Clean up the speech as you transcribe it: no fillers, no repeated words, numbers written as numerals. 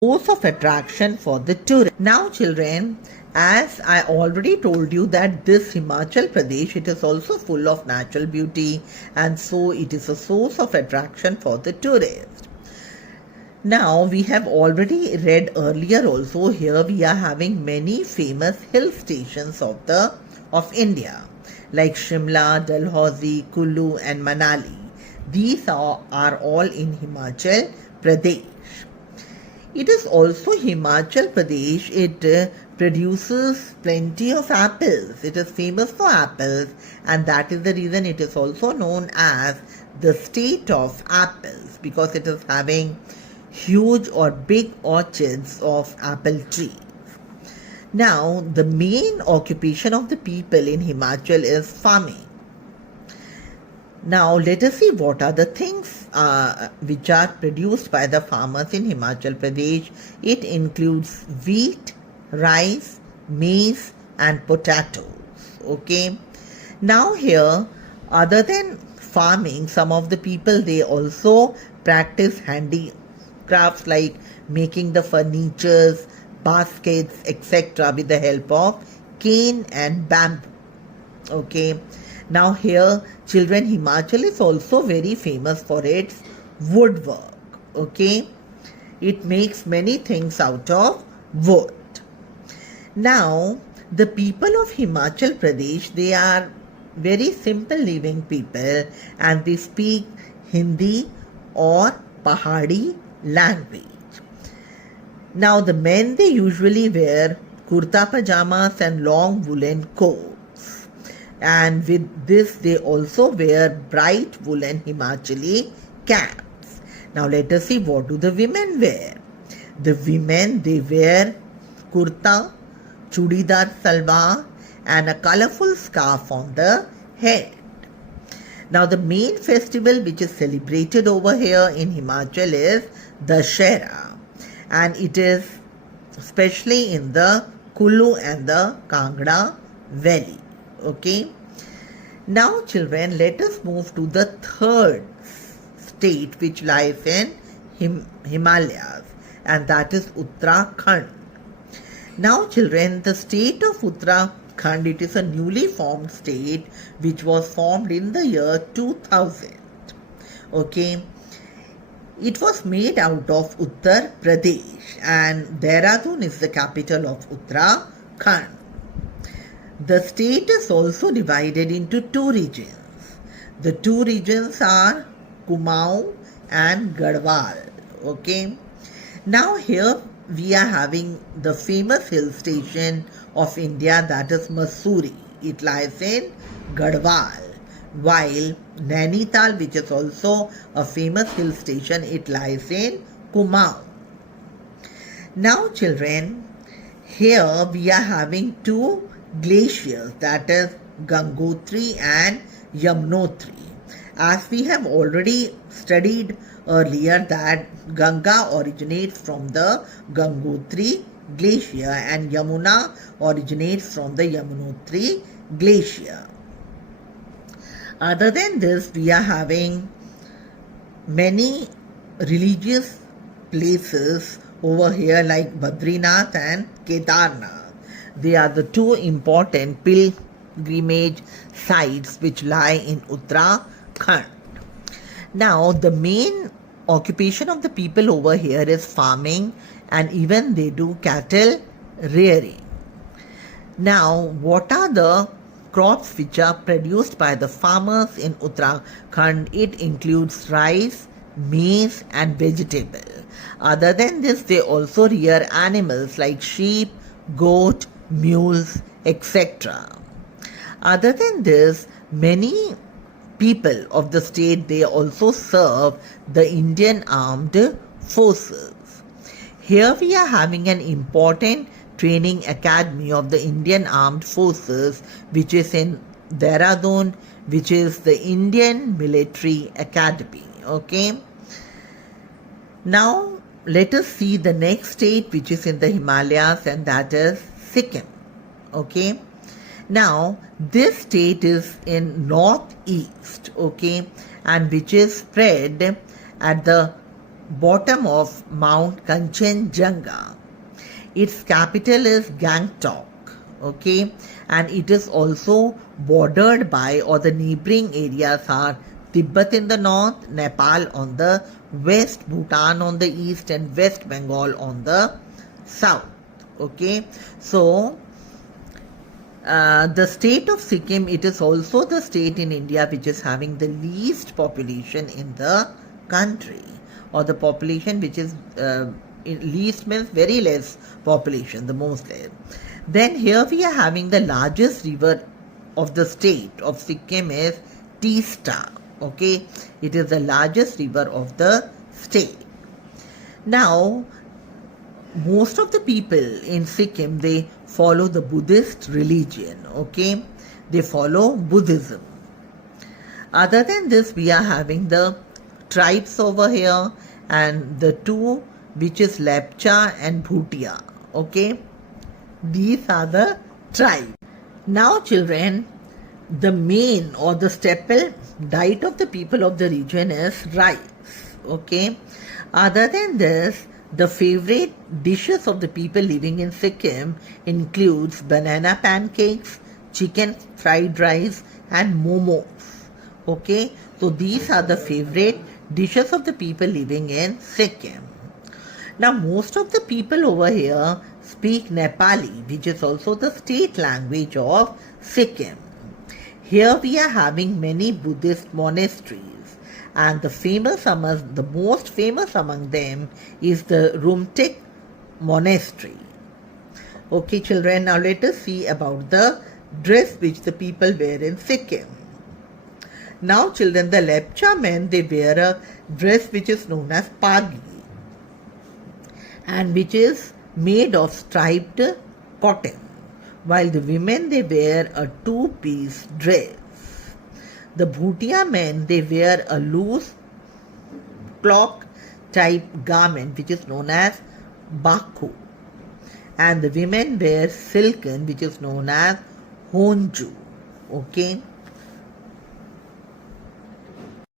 source of attraction for the tourist. Now, children, as I already told you that this Himachal Pradesh, it is also full of natural beauty, and so it is a source of attraction for the tourist. Now, we have already read earlier also, here we are having many famous hill stations of India like Shimla, Dalhousie, Kullu and Manali. These are all in Himachal Pradesh. It is also Himachal Pradesh. It produces plenty of apples. It is famous for apples, and that is the reason it is also known as the state of apples, because it is having huge or big orchards of apple trees. Now, the main occupation of the people in Himachal is farming. Now, let us see what are the things which are produced by the farmers in Himachal Pradesh. It includes wheat, rice, maize, and potatoes. Okay. Now, here, other than farming, some of the people, they also practice handicrafts like making the furnitures, baskets, etc. with the help of cane and bamboo. Okay. Now here, children, Himachal is also very famous for its woodwork. Okay. It makes many things out of wood. Now, the people of Himachal Pradesh, they are very simple living people, and they speak Hindi or Pahadi language. Now, the men, they usually wear kurta pajamas and long woolen coats. And with this, they also wear bright woolen Himachali caps. Now, let us see what do the women wear. The women, they wear kurta, chudidar salwar, and a colorful scarf on the head. Now, the main festival which is celebrated over here in Himachal is Dussehra, and it is especially in the Kullu and the Kangra valley. Okay. Now, children, let us move to the third state which lies in Himalayas, and that is Uttarakhand. Now, children, the state of Uttarakhand, it is a newly formed state which was formed in the year 2000. Okay. It was made out of Uttar Pradesh, and Dehradun is the capital of Uttarakhand. The state is also divided into two regions. The two regions are Kumaon and Garhwal. Okay. Now here we are having the famous hill station of India, that is Mussoorie. It lies in Garhwal. While Nainital, which is also a famous hill station, it lies in Kumaon. Now, children, here we are having two glaciers, that is Gangotri and Yamunotri. As we have already studied earlier that Ganga originates from the Gangotri glacier and Yamuna originates from the Yamunotri glacier. Other than this, we are having many religious places over here like Badrinath and Kedarnath. They are the two important pilgrimage sites which lie in Uttarakhand. Now, the main occupation of the people over here is farming, and even they do cattle rearing. Now, what are the crops which are produced by the farmers in Uttarakhand? It includes rice, maize and vegetable. Other than this, they also rear animals like sheep, goat, mules, etc. Other than this, many people of the state, they also serve the Indian Armed Forces. Here we are having an important training academy of the Indian Armed Forces, which is in Dehradun, which is the Indian Military Academy. Okay. Now, let us see the next state which is in the Himalayas, and that is Sikkim. Okay. Now, this state is in northeast, okay, and which is spread at the bottom of Mount Kanchenjunga. Its capital is Gangtok, okay, and it is also bordered by, or the neighboring areas are Tibet in the north, Nepal on the west, Bhutan on the east, and West Bengal on the south. Okay, so the state of Sikkim, it is also the state in India which is having the least population in the country, or the population which is least means very less population, the most less. Then here we are having the largest river of the state of Sikkim is Teesta. Okay, it is the largest river of the state. Now, most of the people in Sikkim, they follow the Buddhist religion. Okay, they follow Buddhism. Other than this, we are having the tribes over here, and the two, which is Lepcha and Bhutia. Okay, these are the tribes. Now, children, the main or the staple diet of the people of the region is rice. Okay, other than this, the favorite dishes of the people living in Sikkim includes banana pancakes, chicken fried rice, and momos. Okay, so these are the favorite dishes of the people living in Sikkim. Now, most of the people over here speak Nepali, which is also the state language of Sikkim. Here we are having many Buddhist monasteries, and the most famous among them is the Rumtek monastery. Okay, children, now let us see about the dress which the people wear in Sikkim. Now, children, the Lepcha men, they wear a dress which is known as pagi, and which is made of striped cotton, while the women, they wear a two-piece dress. The Bhutia men, they wear a loose cloak type garment which is known as Baku, and the women wear silken which is known as Honju. Okay.